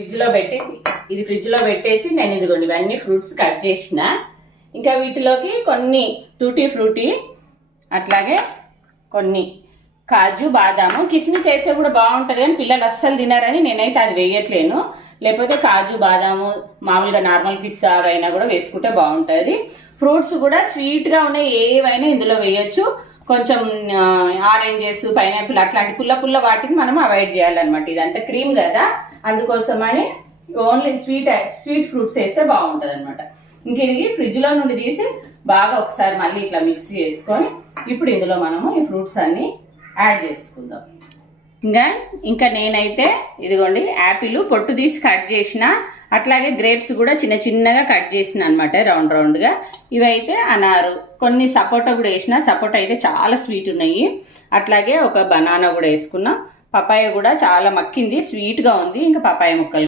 ఫ్రిడ్జ్లో పెట్టేసి నేను ఇదిగోండి ఇవన్నీ ఫ్రూట్స్ కట్ చేసిన. ఇంకా వీటిలోకి కొన్ని టూటీ ఫ్రూటీ, అట్లాగే కొన్ని కాజు, బాదాము, కిస్మిస్ వేస్తే కూడా బాగుంటుంది కానీ పిల్లలు అస్సలు తినారని నేనైతే అది వేయట్లేను. లేకపోతే కాజు, బాదాము, మామూలుగా నార్మల్ పిస్తా అవైనా కూడా వేసుకుంటే బాగుంటుంది. ఫ్రూట్స్ కూడా స్వీట్గా ఉన్నాయి ఏవైనా ఇందులో వేయచ్చు. కొంచెం ఆరెంజెస్, పైనాపిల్ అట్లాంటి పుల్ల వాటిని మనం అవాయిడ్ చేయాలన్నమాట. ఇదంతా క్రీమ్ కదా, అందుకోసమని ఓన్లీ స్వీట్ ఫ్రూట్స్ వేస్తే బాగుంటుంది అనమాట. ఇంక ఇది ఫ్రిడ్జ్లో నుండి తీసి బాగా ఒకసారి మళ్ళీ ఇట్లా మిక్స్ చేసుకొని ఇప్పుడు ఇందులో మనము ఈ ఫ్రూట్స్ అన్నీ యాడ్ చేసుకుందాం. ఇంకా నేనైతే ఇదిగోండి యాపిల్ పొట్టు తీసి కట్ చేసిన, అట్లాగే గ్రేప్స్ కూడా చిన్నగా కట్ చేసిన అనమాట, రౌండ్గా. ఇవైతే అనారు, కొన్ని సపోటా కూడా వేసిన. సపోటా అయితే చాలా స్వీట్ ఉన్నాయి. అట్లాగే ఒక బనానా కూడా వేసుకున్నా. పపాయ కూడా చాలా మక్కింది, స్వీట్గా ఉంది. ఇంకా పపాయ ముక్కలు